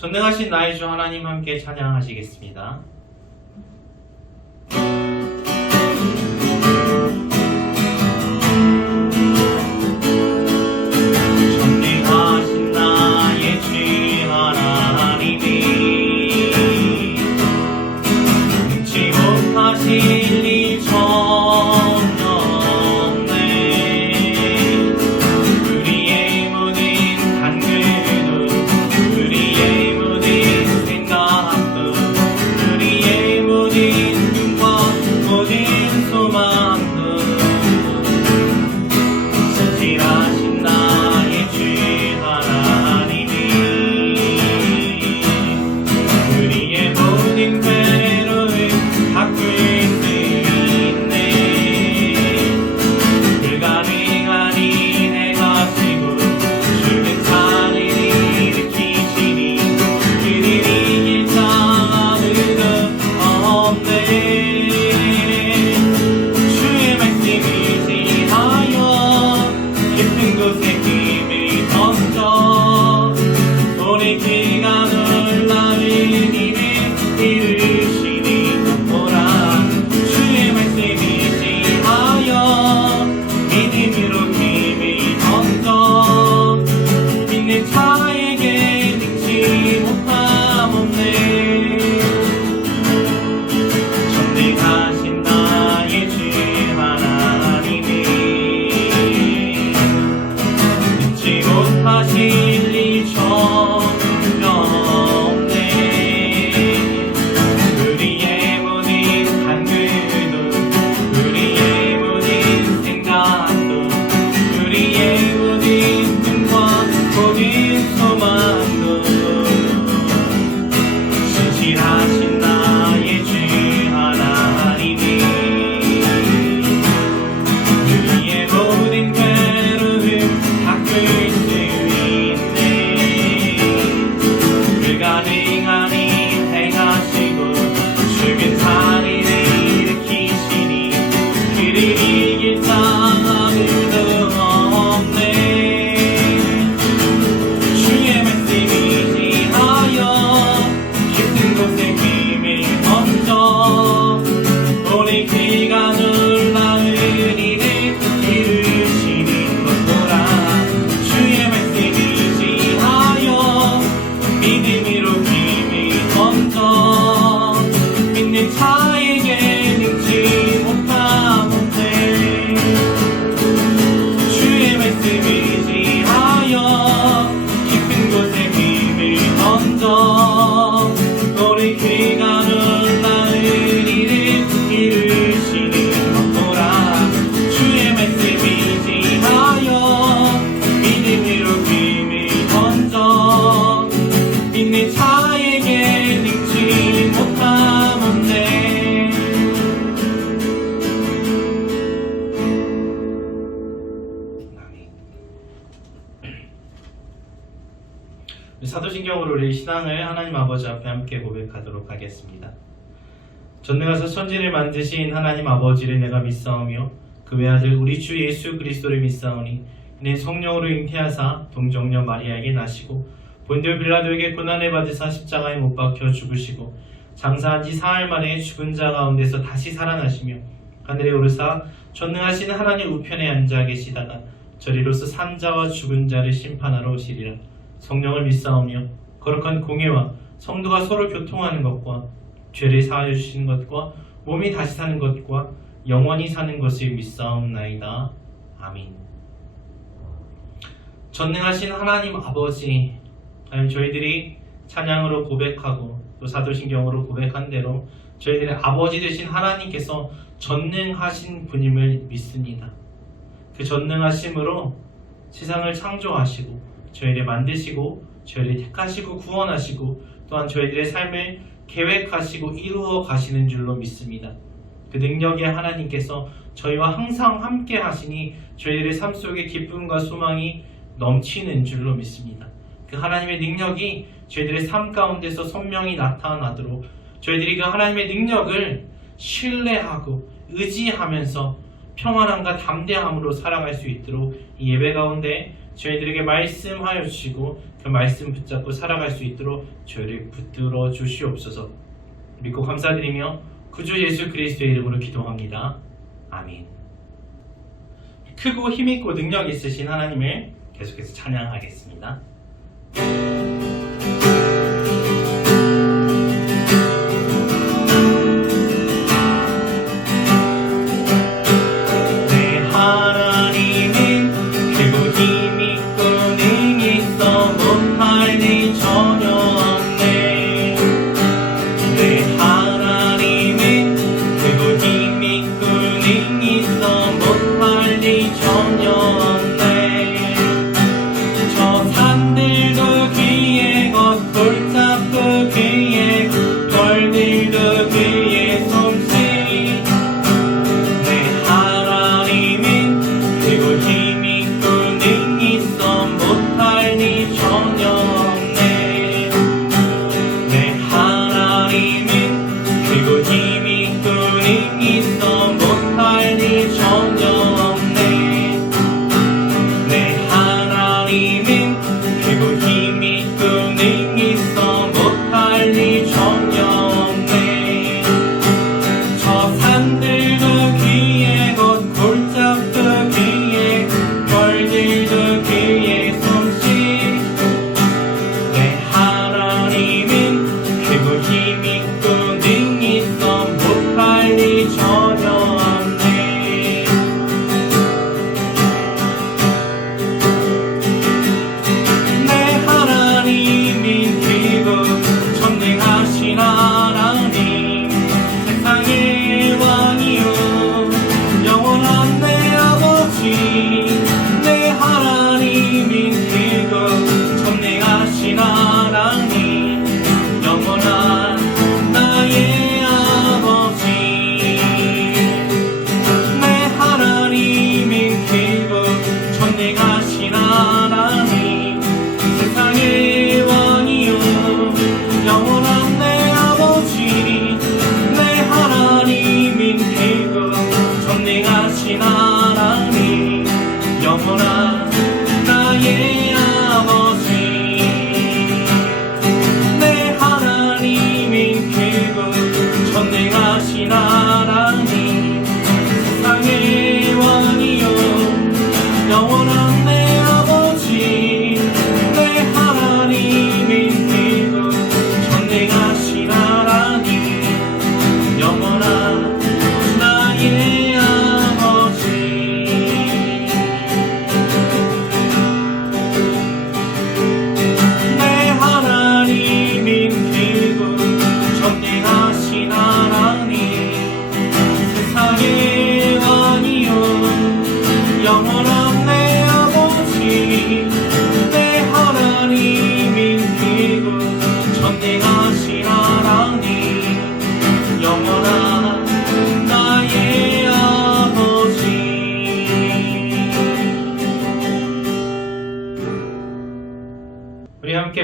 전능하신 나의 주 하나님 함께 찬양하시겠습니다. 전능하신 나의 주 하나님이 능치 못하실 일 전혀 없네. 우리의 모든 간구도 우리의 모든 생각도 우리의 모든 꿈과 모든 소망도 신실하신 나의 주 하나님이 우리의 모든 괴로움 바꿀 수 있네. 불가능한 일 행하시고 죽은 자를 일으키시니 그를 이길 자 아무도 없네. 주의 말씀 의지하여 깊은 곳에 힘을 던져 오늘 그가 놀라운 일을 이루시니 보라. 주의 말씀 의지하여 믿음으로 힘을 던져 믿는 자에게 능치 못함 없네. 전능하신 나의 주 하나님이 능치 못하실 일 전혀 없네. 우리의 모든 간구도 우리의 모든 생각도 우리의 모든 꿈과 모든 소망도 신실하신 나의 주 하나님이 우리의 모든 괴로움 바꿀 수 있네. 불가능한 일 행하시고 죽은 자를 일으키시니 그를 이길 자 아무도 없네. 주의 말씀 의지하여 깊은 곳에 힘을 던져 오늘 그가 놀라운 일을 이루시는 것 보라. 주의 말씀 의지하여 믿음으로 힘을 던져 믿는 자에게 능치 못함 없네. 주의 말씀 의지하여 깊은 곳에 힘을 던져 오늘 그가 놀라운 일을 이루시는 것 보라. 주의 말씀 의지하여 믿음으로 힘을 던져 믿는 자에게 능치 못함 없네. 아멘. 사도신경으로 우리 신앙을 하나님 아버지 앞에 함께 고백하도록 하겠습니다. 전능하사 천지를 만드신 하나님 아버지를 내가 믿사오며 그 외아들 우리 주 예수 그리스도를 믿사오니 이는 성령으로 잉태하사 동정녀 마리아에게 나시고 본디오 빌라도에게 고난을 받으사 십자가에 못 박혀 죽으시고 장사한 지 사흘 만에 죽은 자 가운데서 다시 살아나시며 하늘에 오르사 전능하신 하나님 우편에 앉아 계시다가 저리로서 산 자와 죽은 자를 심판하러 오시리라. 성령을 믿사오며 거룩한 공예와 성도가 서로 교통하는 것과 죄를 사하여 주시는 것과 몸이 다시 사는 것과 영원히 사는 것을 믿사옵나이다. 아멘. 전능하신 하나님 아버지, 저희들이 찬양으로 고백하고 또 사도신경으로 고백한 대로 저희들의 아버지 되신 하나님께서 전능하신 분임을 믿습니다. 그 전능하심으로 세상을 창조하시고 저희를 만드시고 저희를 택하시고 구원하시고 또한 저희들의 삶을 계획하시고 이루어 가시는 줄로 믿습니다. 그 능력의 하나님께서 저희와 항상 함께 하시니 저희들의 삶 속에 기쁨과 소망이 넘치는 줄로 믿습니다. 그 하나님의 능력이 저희들의 삶 가운데서 선명히 나타나도록 저희들이 그 하나님의 능력을 신뢰하고 의지하면서 평안함과 담대함으로 살아갈 수 있도록 이 예배 가운데 저희들에게 말씀하여 주시고 그 말씀 붙잡고 살아갈 수 있도록 저희를 붙들어 주시옵소서. 믿고 감사드리며 구주 예수 그리스도의 이름으로 기도합니다. 아멘. 크고 힘있고 능력 있으신 하나님을 계속해서 찬양하겠습니다.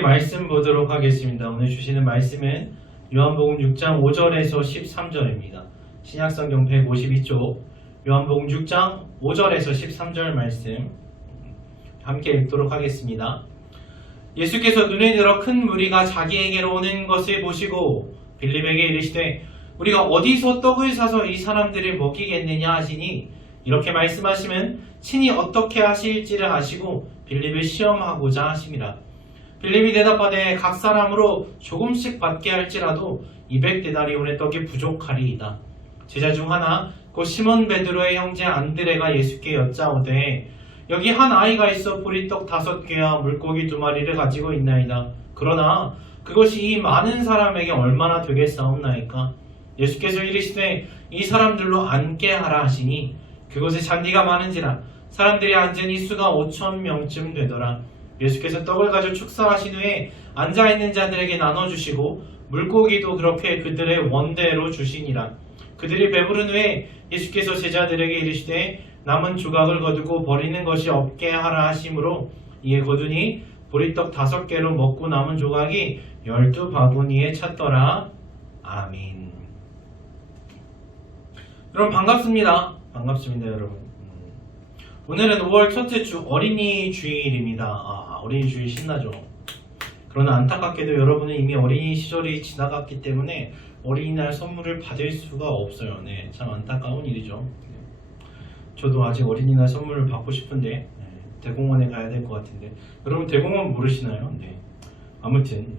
말씀 보도록 하겠습니다. 오늘 주시는 말씀은 요한복음 6장 5절에서 13절입니다. 신약성경 152쪽 요한복음 6장 5절에서 13절 말씀 함께 읽도록 하겠습니다. 예수께서 눈에 들어 큰 무리가 자기에게로 오는 것을 보시고 빌립에게 이르시되 우리가 어디서 떡을 사서 이 사람들을 먹이겠느냐 하시니 이렇게 말씀하시면 친히 어떻게 하실지를 아시고 빌립을 시험하고자 하심이라. 빌립이 대답하되 각 사람으로 조금씩 받게 할지라도 200데나리온의 떡이 부족하리이다. 제자 중 하나 곧 시몬 베드로의 형제 안드레가 예수께 여짜오되 여기 한 아이가 있어 보리떡 5개와 물고기 2마리를 가지고 있나이다. 그러나 그것이 이 많은 사람에게 얼마나 되겠사옵나이까. 예수께서 이르시되 이 사람들로 앉게 하라 하시니 그곳에 잔디가 많은지라 사람들이 앉은 이 수가 5,000명쯤 되더라. 예수께서 떡을 가져 축사하신 후에 앉아있는 자들에게 나눠주시고 물고기도 그렇게 그들의 원대로 주시니라. 그들이 배부른 후에 예수께서 제자들에게 이르시되 남은 조각을 거두고 버리는 것이 없게 하라 하심으로 이에 거두니 보리떡 5개로 먹고 남은 조각이 12바구니에 찼더라. 아멘. 여러분 반갑습니다. 반갑습니다 여러분. 오늘은 5월 첫째 주 어린이 주일입니다. 어린이 주일 신나죠? 그러나 안타깝게도 여러분은 이미 어린이 시절이 지나갔기 때문에 어린이날 선물을 받을 수가 없어요. 네, 참 안타까운 일이죠. 저도 아직 어린이날 선물을 받고 싶은데 대공원에 가야 될 것 같은데 여러분 대공원 모르시나요? 네. 아무튼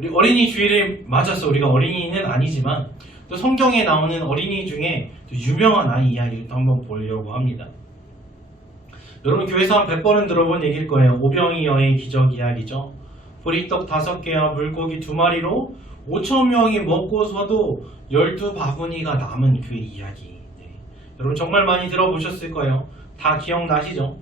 우리 어린이 주일을 맞아서 우리가 어린이는 아니지만 또 성경에 나오는 어린이 중에 또 유명한 아이 이야기를 또 한번 보려고 합니다. 여러분 교회에서 한 100번은 들어본 얘기일 거예요. 오병이 여의 기적 이야기죠. 보리떡 5개와 물고기 2마리로 5,000명이 먹고서도 12바구니가 남은 그 이야기. 네. 여러분 정말 많이 들어보셨을 거예요. 다 기억나시죠?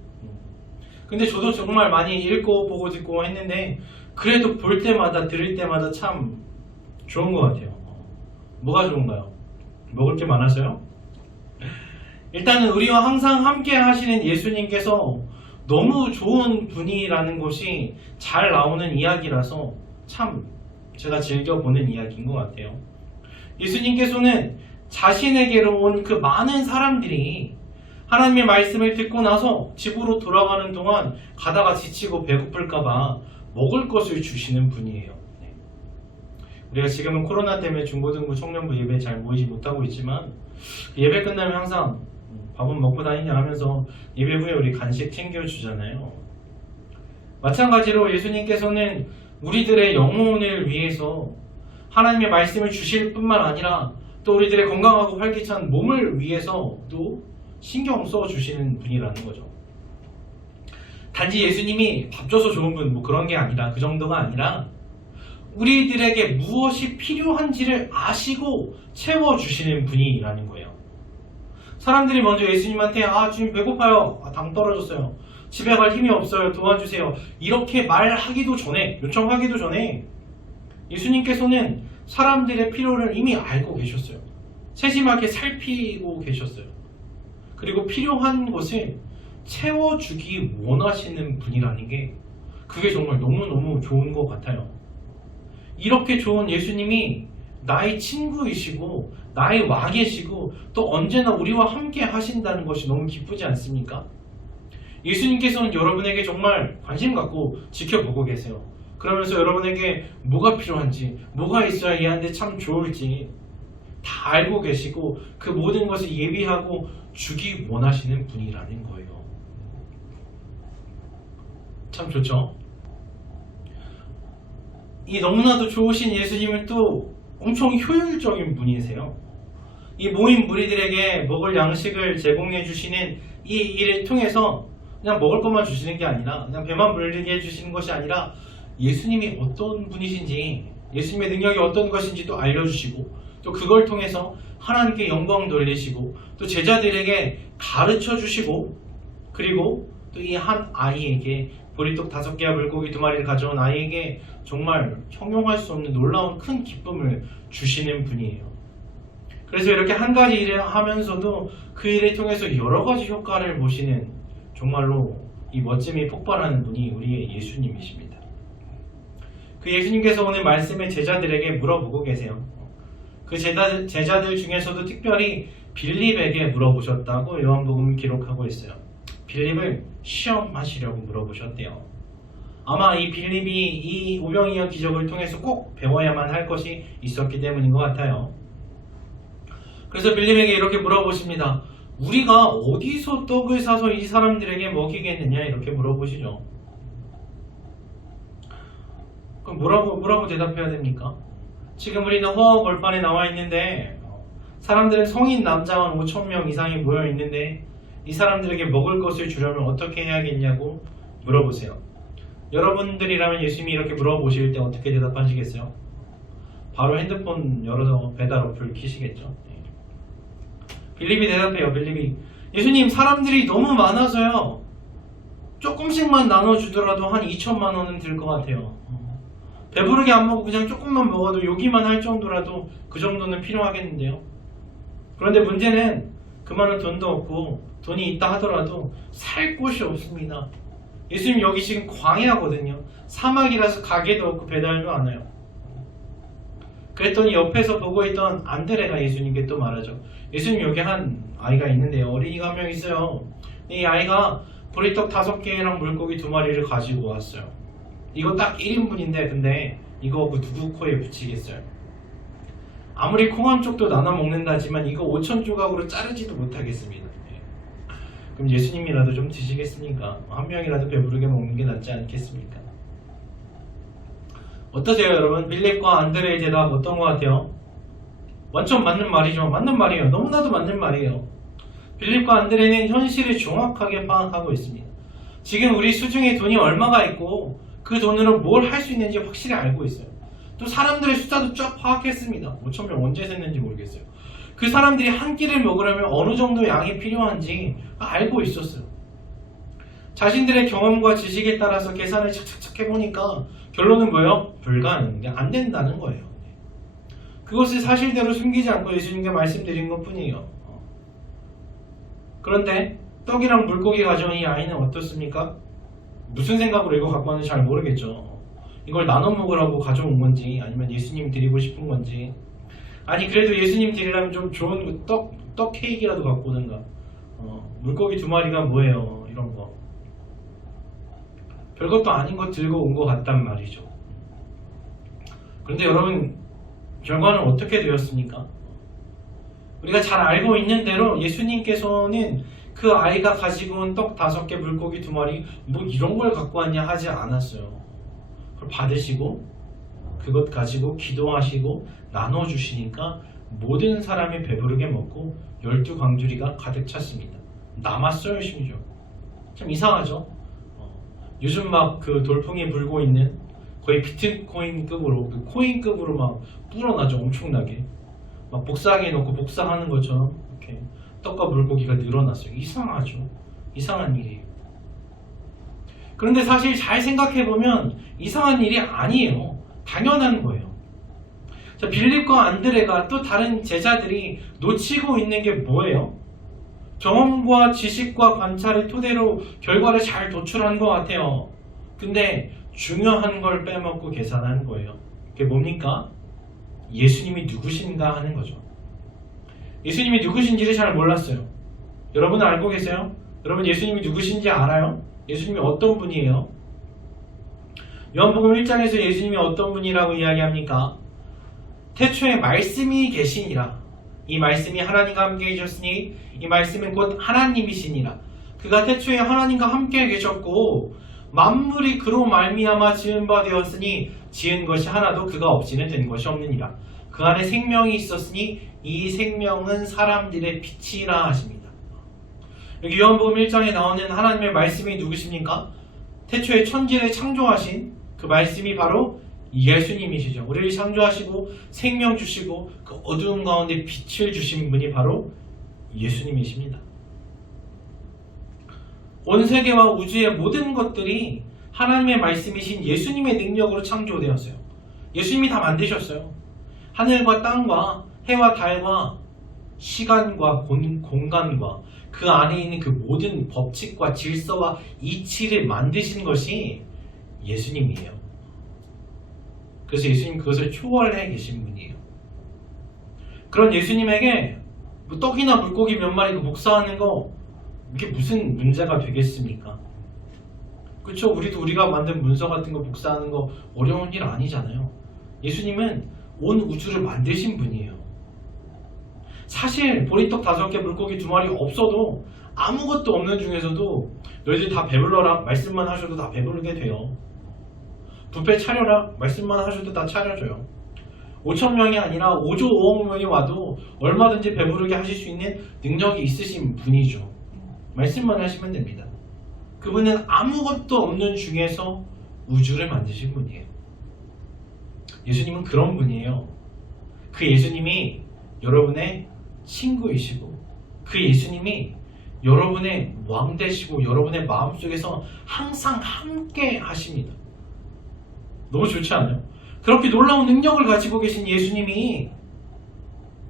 근데 저도 정말 많이 읽고 보고 듣고 했는데 그래도 볼 때마다 들을 때마다 참 좋은 것 같아요. 뭐가 좋은가요? 먹을 게 많아서요? 일단은 우리와 항상 함께 하시는 예수님께서 너무 좋은 분이라는 것이 잘 나오는 이야기라서 참 제가 즐겨보는 이야기인 것 같아요. 예수님께서는 자신에게로 온 그 많은 사람들이 하나님의 말씀을 듣고 나서 집으로 돌아가는 동안 가다가 지치고 배고플까봐 먹을 것을 주시는 분이에요. 우리가 지금은 코로나 때문에 중고등부 청년부 예배에 잘 모이지 못하고 있지만 예배 끝나면 항상 밥은 먹고 다니냐 하면서 예배 후에 우리 간식 챙겨주잖아요. 마찬가지로 예수님께서는 우리들의 영혼을 위해서 하나님의 말씀을 주실 뿐만 아니라 또 우리들의 건강하고 활기찬 몸을 위해서도 신경 써주시는 분이라는 거죠. 단지 예수님이 밥 줘서 좋은 분 그런 게 아니라 그 정도가 아니라 우리들에게 무엇이 필요한지를 아시고 채워주시는 분이라는 거예요. 사람들이 먼저 예수님한테 주님 배고파요. 당 떨어졌어요. 집에 갈 힘이 없어요. 도와주세요. 이렇게 말하기도 전에 요청하기도 전에 예수님께서는 사람들의 필요를 이미 알고 계셨어요. 세심하게 살피고 계셨어요. 그리고 필요한 것을 채워주기 원하시는 분이라는 게 그게 정말 너무너무 좋은 것 같아요. 이렇게 좋은 예수님이 나의 친구이시고 나의 왕이시고 또 언제나 우리와 함께 하신다는 것이 너무 기쁘지 않습니까? 예수님께서는 여러분에게 정말 관심 갖고 지켜보고 계세요. 그러면서 여러분에게 뭐가 필요한지 뭐가 있어야 얘한테 참 좋을지 다 알고 계시고 그 모든 것을 예비하고 주기 원하시는 분이라는 거예요. 참 좋죠? 이 너무나도 좋으신 예수님은 또 엄청 효율적인 분이세요. 이 모인 무리들에게 먹을 양식을 제공해 주시는 이 일을 통해서 그냥 먹을 것만 주시는 게 아니라 그냥 배만 불리게 해주시는 것이 아니라 예수님이 어떤 분이신지 예수님의 능력이 어떤 것인지 또 알려주시고 또 그걸 통해서 하나님께 영광 돌리시고 또 제자들에게 가르쳐 주시고 그리고 또 이 한 아이에게 보리떡 5개와 물고기 2마리를 가져온 아이에게 정말 형용할 수 없는 놀라운 큰 기쁨을 주시는 분이에요. 그래서 이렇게 한 가지 일을 하면서도 그 일을 통해서 여러 가지 효과를 보시는 정말로 이 멋짐이 폭발하는 분이 우리의 예수님이십니다. 그 예수님께서 오늘 말씀을 제자들에게 물어보고 계세요. 그 제자들 중에서도 특별히 빌립에게 물어보셨다고 요한복음은 기록하고 있어요. 빌립을 시험하시려고 물어보셨대요. 아마 이 빌립이 이 오병이어 기적을 통해서 꼭 배워야만 할 것이 있었기 때문인 것 같아요. 그래서 빌립에게 이렇게 물어보십니다. 우리가 어디서 떡을 사서 이 사람들에게 먹이겠느냐 이렇게 물어보시죠. 그럼 뭐라고 대답해야 됩니까? 지금 우리는 허허벌판에 나와 있는데 사람들은 성인 남자만 5,000명 이상이 모여 있는데 이 사람들에게 먹을 것을 주려면 어떻게 해야겠냐고 물어보세요. 여러분들이라면 예수님이 이렇게 물어보실 때 어떻게 대답하시겠어요? 바로 핸드폰 열어서 배달 어플 키시겠죠. 빌립이 대답해요. 빌립이 예수님 사람들이 너무 많아서요. 조금씩만 나눠주더라도 한 2천만 원은 들 것 같아요. 배부르게 안 먹고 그냥 조금만 먹어도 요기만 할 정도라도 그 정도는 필요하겠는데요. 그런데 문제는 그 많은 돈도 없고 돈이 있다 하더라도 살 곳이 없습니다. 예수님 여기 지금 광야거든요. 사막이라서 가게도 없고 배달도 안 와요. 그랬더니 옆에서 보고 있던 안드레가 예수님께 또 말하죠. 예수님 여기 한 아이가 있는데요. 어린이가 한 명 있어요. 이 아이가 보리떡 5개랑 물고기 2마리를 가지고 왔어요. 이거 딱 1인분인데 근데 이거 누구 코에 붙이겠어요? 아무리 콩 한 쪽도 나눠 먹는다지만 이거 5천 조각으로 자르지도 못하겠습니다. 그럼 예수님이라도 좀 드시겠습니까? 한 명이라도 배부르게 먹는 게 낫지 않겠습니까? 어떠세요 여러분? 빌립과 안드레의 대답 어떤 것 같아요? 완전 맞는 말이죠. 맞는 말이에요. 너무나도 맞는 말이에요. 빌립과 안드레는 현실을 정확하게 파악하고 있습니다. 지금 우리 수중에 돈이 얼마가 있고 그 돈으로 뭘 할 수 있는지 확실히 알고 있어요. 또 사람들의 숫자도 쫙 파악했습니다. 5,000명 언제 셌는지 모르겠어요. 그 사람들이 한 끼를 먹으려면 어느 정도 양이 필요한지 알고 있었어요. 자신들의 경험과 지식에 따라서 계산을 착착착 해보니까 결론은 뭐예요? 불가능, 안 된다는 거예요. 그것을 사실대로 숨기지 않고 예수님께 말씀드린 것 뿐이에요. 그런데 떡이랑 물고기 가져온 이 아이는 어떻습니까? 무슨 생각으로 이거 갖고 왔는지 잘 모르겠죠. 이걸 나눠 먹으라고 가져온 건지 아니면 예수님 드리고 싶은 건지, 아니 그래도 예수님 드리려면 좀 좋은 떡 케이크라도 갖고 오든가, 물고기 2마리가 뭐예요 이런 거 별것도 아닌 거 들고 온 것 같단 말이죠. 그런데 여러분 결과는 어떻게 되었습니까? 우리가 잘 알고 있는 대로 예수님께서는 그 아이가 가지고 온 떡 5개 물고기 2마리 뭐 이런 걸 갖고 왔냐 하지 않았어요. 그걸 받으시고 그것 가지고 기도하시고 나눠주시니까 모든 사람이 배부르게 먹고 12광주리가 가득 찼습니다. 남았어요 심지어. 참 이상하죠. 요즘 막 그 돌풍이 불고 있는 거의 비트코인급으로 그 코인급으로 막 불어나죠. 엄청나게 막 복사기에 넣고 복사하는 것처럼 이렇게 떡과 물고기가 늘어났어요. 이상하죠. 이상한 일이에요. 그런데 사실 잘 생각해보면 이상한 일이 아니에요. 당연한 거예요. 자, 빌립과 안드레가 또 다른 제자들이 놓치고 있는 게 뭐예요? 경험과 지식과 관찰을 토대로 결과를 잘 도출한 것 같아요. 근데 중요한 걸 빼먹고 계산하는 거예요. 그게 뭡니까? 예수님이 누구신가 하는 거죠. 예수님이 누구신지를 잘 몰랐어요. 여러분은 알고 계세요? 여러분 예수님이 누구신지 알아요? 예수님이 어떤 분이에요? 요한복음 1장에서 예수님이 어떤 분이라고 이야기합니까? 태초에 말씀이 계시니라. 이 말씀이 하나님과 함께 계셨으니 이 말씀은 곧 하나님이시니라. 그가 태초에 하나님과 함께 계셨고 만물이 그로 말미암아 지은 바 되었으니 지은 것이 하나도 그가 없이는 된 것이 없느니라. 그 안에 생명이 있었으니 이 생명은 사람들의 빛이라 하십니다. 여기 요한복음 1장에 나오는 하나님의 말씀이 누구십니까? 태초에 천지를 창조하신 그 말씀이 바로 예수님이시죠. 우리를 창조하시고 생명 주시고 그 어두운 가운데 빛을 주신 분이 바로 예수님이십니다. 온 세계와 우주의 모든 것들이 하나님의 말씀이신 예수님의 능력으로 창조되었어요. 예수님이 다 만드셨어요. 하늘과 땅과 해와 달과 시간과 공간과 그 안에 있는 그 모든 법칙과 질서와 이치를 만드신 것이 예수님이에요. 그래서 예수님 그것을 초월해 계신 분이에요. 그런 예수님에게 뭐 떡이나 물고기 몇 마리 복사하는 거 이게 무슨 문제가 되겠습니까? 그렇죠? 우리가 만든 문서 같은 거 복사하는 거 어려운 일 아니잖아요. 예수님은 온 우주를 만드신 분이에요. 사실 보리떡 5개 물고기 2마리 없어도 아무것도 없는 중에서도 너희들 다 배불러라 말씀만 하셔도 다 배부르게 돼요. 뷔페 차려라 말씀만 하셔도 다 차려줘요. 5,000명이 아니라 5조 5억 명이 와도 얼마든지 배부르게 하실 수 있는 능력이 있으신 분이죠. 말씀만 하시면 됩니다. 그분은 아무것도 없는 중에서 우주를 만드신 분이에요. 예수님은 그런 분이에요. 그 예수님이 여러분의 친구이시고 그 예수님이 여러분의 왕 되시고 여러분의 마음속에서 항상 함께 하십니다. 너무 좋지 않아요? 그렇게 놀라운 능력을 가지고 계신 예수님이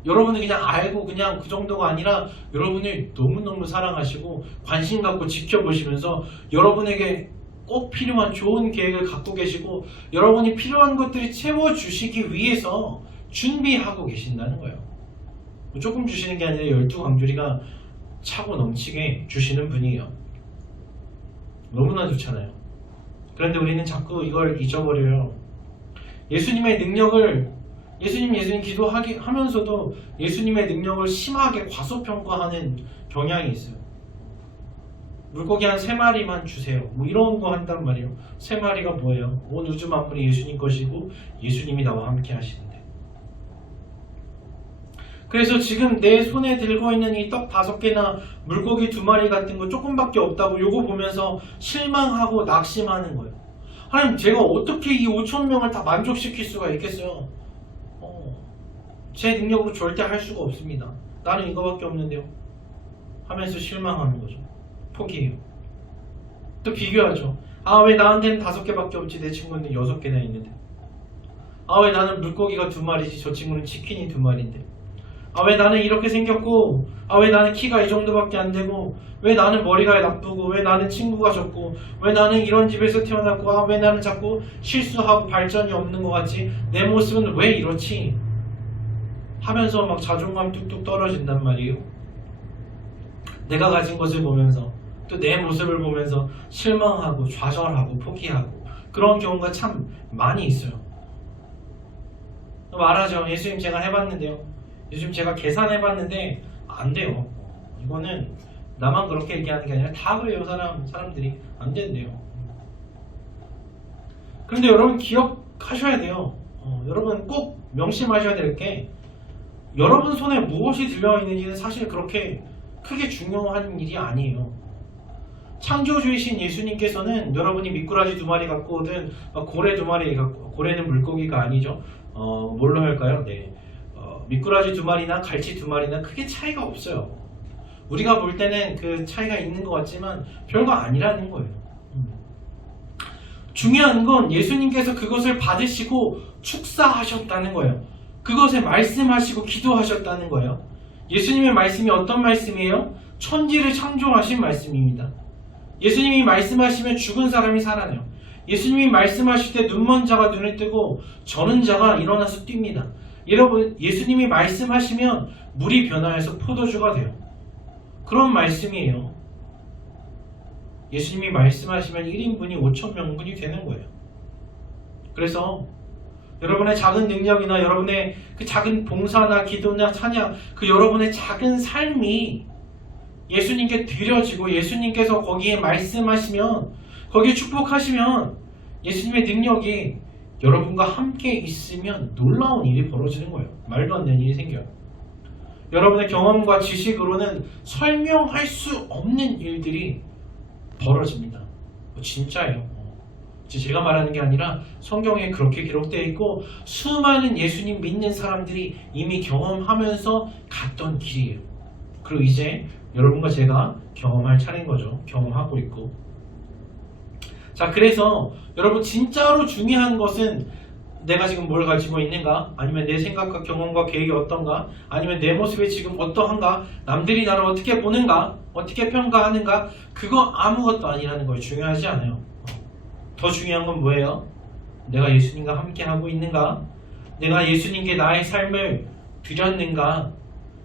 여러분을 그냥 알고 그냥 그 정도가 아니라 여러분을 너무너무 사랑하시고 관심 갖고 지켜보시면서 여러분에게 꼭 필요한 좋은 계획을 갖고 계시고 여러분이 필요한 것들을 채워주시기 위해서 준비하고 계신다는 거예요. 조금 주시는 게 아니라 12광주리가 차고 넘치게 주시는 분이에요. 너무나 좋잖아요. 그런데 우리는 자꾸 이걸 잊어버려요. 예수님의 능력을 예수님 기도하면서도 예수님의 능력을 심하게 과소평가하는 경향이 있어요. 물고기 한 3마리만 주세요. 뭐 이런 거 한단 말이에요. 3마리가 뭐예요? 온 우주 만물이 예수님 것이고 예수님이 나와 함께 하시는데. 그래서 지금 내 손에 들고 있는 이 떡 5개나 물고기 2마리 같은 거 조금밖에 없다고 요거 보면서 실망하고 낙심하는 거예요. 하나님, 제가 어떻게 이 5,000명을 다 만족시킬 수가 있겠어요? 제 능력으로 절대 할 수가 없습니다. 나는 이거밖에 없는데요. 하면서 실망하는 거죠. 포기해요. 또 비교하죠. 아, 왜 나한테는 5개밖에 없지? 내 친구는 6개나 있는데. 아, 왜 나는 물고기가 2마리지? 저 친구는 치킨이 2마리인데. 아, 왜 나는 이렇게 생겼고, 아, 왜 나는 키가 이 정도밖에 안 되고, 왜 나는 머리가 나쁘고, 왜 나는 친구가 적고, 왜 나는 이런 집에서 태어났고, 아, 왜 나는 자꾸 실수하고 발전이 없는 것 같지? 내 모습은 왜 이렇지? 하면서 막 자존감 뚝뚝 떨어진단 말이에요. 내가 가진 것을 보면서, 또 내 모습을 보면서 실망하고, 좌절하고, 포기하고, 그런 경우가 참 많이 있어요. 말하죠. 예수님, 제가 해봤는데요. 요즘 제가 계산해봤는데 안 돼요. 이거는 나만 그렇게 얘기하는 게 아니라 다 그래요. 사람들이 안 된대요. 그런데 여러분 기억하셔야 돼요. 여러분 꼭 명심하셔야 될 게, 여러분 손에 무엇이 들려있는지는 사실 그렇게 크게 중요한 일이 아니에요. 창조주이신 예수님께서는 여러분이 미꾸라지 2마리 갖고 오든 고래 2마리 갖고, 고래는 물고기가 아니죠. 뭘로 할까요? 네. 미꾸라지 2마리나 갈치 2마리나 크게 차이가 없어요. 우리가 볼 때는 그 차이가 있는 것 같지만 별거 아니라는 거예요. 중요한 건 예수님께서 그것을 받으시고 축사하셨다는 거예요. 그것에 말씀하시고 기도하셨다는 거예요. 예수님의 말씀이 어떤 말씀이에요? 천지를 창조하신 말씀입니다. 예수님이 말씀하시면 죽은 사람이 살아나요. 예수님이 말씀하실 때 눈먼 자가 눈을 뜨고 저는 자가 일어나서 뜁니다. 여러분, 예수님이 말씀하시면 물이 변화해서 포도주가 돼요. 그런 말씀이에요. 예수님이 말씀하시면 1인분이 5,000명분이 되는 거예요. 그래서 여러분의 작은 능력이나 여러분의 그 작은 봉사나 기도나 찬양, 그 여러분의 작은 삶이 예수님께 드려지고 예수님께서 거기에 말씀하시면, 거기에 축복하시면 예수님의 능력이 여러분과 함께 있으면 놀라운 일이 벌어지는 거예요. 말도 안 되는 일이 생겨요. 여러분의 경험과 지식으로는 설명할 수 없는 일들이 벌어집니다. 진짜예요. 제가 말하는 게 아니라 성경에 그렇게 기록되어 있고 수많은 예수님 믿는 사람들이 이미 경험하면서 갔던 길이에요. 그리고 이제 여러분과 제가 경험할 차례인 거죠. 경험하고 있고. 자, 그래서 여러분 진짜로 중요한 것은 내가 지금 뭘 가지고 있는가? 아니면 내 생각과 경험과 계획이 어떤가? 아니면 내 모습이 지금 어떠한가? 남들이 나를 어떻게 보는가? 어떻게 평가하는가? 그거 아무것도 아니라는 거예요. 중요하지 않아요. 더 중요한 건 뭐예요? 내가 예수님과 함께 하고 있는가? 내가 예수님께 나의 삶을 드렸는가?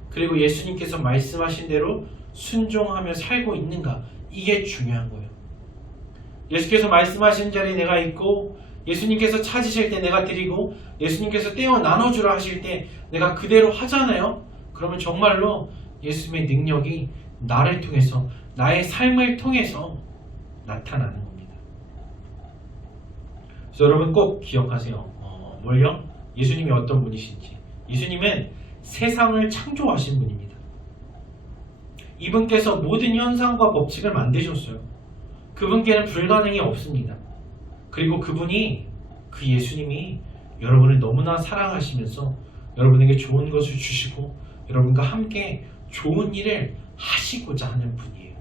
그리고 예수님께서 말씀하신 대로 순종하며 살고 있는가? 이게 중요한 거예요. 예수께서 말씀하신 자리에 내가 있고, 예수님께서 찾으실 때 내가 드리고, 예수님께서 떼어 나눠주라 하실 때 내가 그대로 하잖아요. 그러면 정말로 예수님의 능력이 나를 통해서, 나의 삶을 통해서 나타나는 겁니다. 그래서 여러분 꼭 기억하세요. 뭘요? 예수님이 어떤 분이신지. 예수님은 세상을 창조하신 분입니다. 이분께서 모든 현상과 법칙을 만드셨어요. 그분께는 불가능이 없습니다. 그리고 그분이, 그 예수님이 여러분을 너무나 사랑하시면서 여러분에게 좋은 것을 주시고 여러분과 함께 좋은 일을 하시고자 하는 분이에요.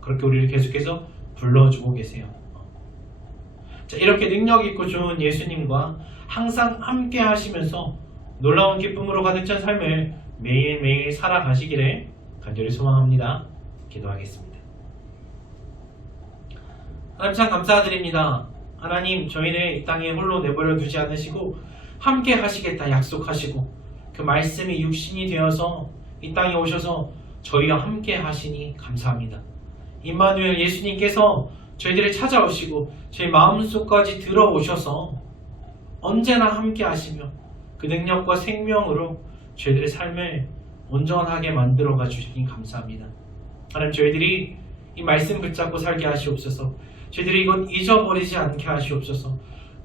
그렇게 우리를 계속해서 불러주고 계세요. 자, 이렇게 능력 있고 좋은 예수님과 항상 함께 하시면서 놀라운 기쁨으로 가득 찬 삶을 매일매일 살아가시기를 간절히 소망합니다. 기도하겠습니다. 하나님 참 감사드립니다. 하나님, 저희를 이 땅에 홀로 내버려 두지 않으시고 함께 하시겠다 약속하시고 그 말씀이 육신이 되어서 이 땅에 오셔서 저희와 함께 하시니 감사합니다. 임마누엘, 예수님께서 저희들을 찾아오시고 저희 마음속까지 들어오셔서 언제나 함께 하시며 그 능력과 생명으로 저희들의 삶을 온전하게 만들어가 주시니 감사합니다. 하나님, 저희들이 이 말씀 붙잡고 살게 하시옵소서. 저희들이 이것 잊어버리지 않게 하시옵소서.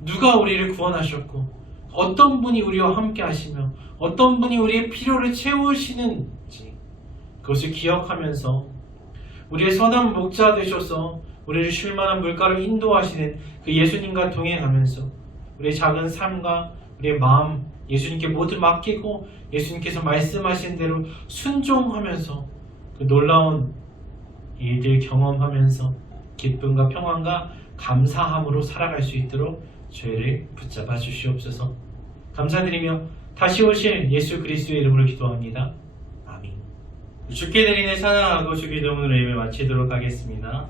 누가 우리를 구원하셨고 어떤 분이 우리와 함께 하시며 어떤 분이 우리의 필요를 채우시는지 그것을 기억하면서 우리의 선한 목자 되셔서 우리를 쉴만한 물가로 인도하시는 그 예수님과 동행하면서 우리의 작은 삶과 우리의 마음 예수님께 모두 맡기고 예수님께서 말씀하신 대로 순종하면서 그 놀라운 일들 경험하면서 기쁨과 평안과 감사함으로 살아갈 수 있도록 저희를 붙잡아 주시옵소서. 감사드리며 다시 오실 예수 그리스도의 이름으로 기도합니다. 아멘. 주께 드리는 찬양하고 주 기도문으로 예배 마치도록 하겠습니다.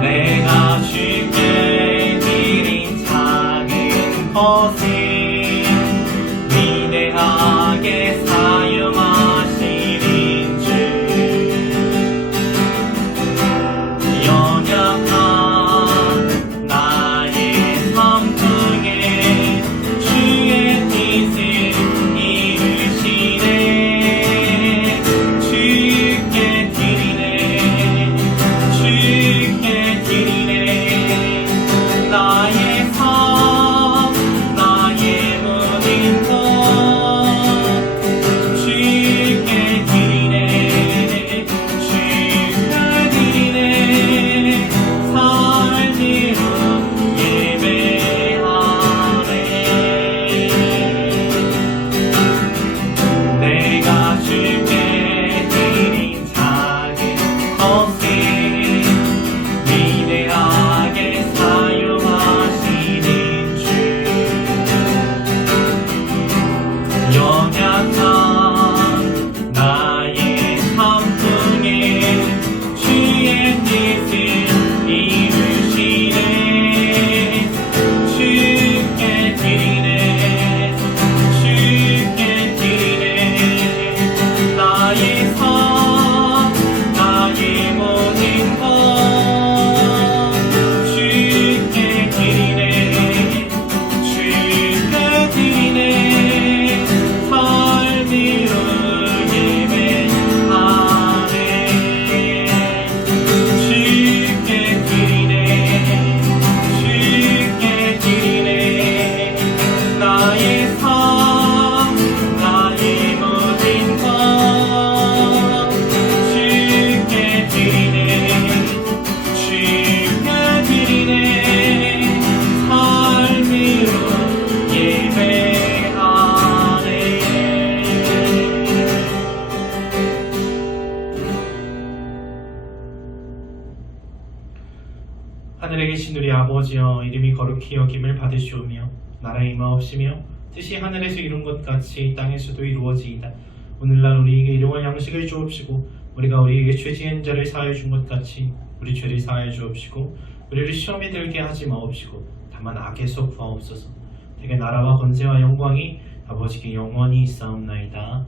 내가 주께 드린 작은 것을 위대하게 사용하시는 주, 연약한 나의 삶 중에 주의 뜻을 이루시네. 주께 드리네, 주께 드리네. 나의 삶, 나의 모든 것 주께 드리네, 주께 드리네. 삶으로 예배하네. 내가 주께 드린 작은 것을 위대하게 사용하시는 주, 연약한 나의 삶 중에 주의 뜻을 이루시네. 주께 드리네, 주께 드리네. 나의 삶, 나의 모든 것 주께 드리네, 주께 드리네. 삶으로 예배하네. 주께 드리네, 주께 드리네. 나의 삶, 나의 모든 것 주께 드리네, 주께 드리네. 삶으로 예배하네. 하늘에 계신 우리 아버지여, 이름이 거룩히 여김을 받으시오며 나라의 임하옵시며 뜻이 하늘에서 이룬 것 같이 땅에서도 이루어지이다. 오늘날 우리에게 일용할 양식을 주옵시고 우리가 우리에게 죄 지은 자를 사하여 준 것 같이 우리 죄를 사하여 주옵시고 우리를 시험에 들게 하지 마옵시고 다만 악에서 구하옵소서. 되게 나라와 권세와 영광이 아버지께 영원히 있사옵나이다.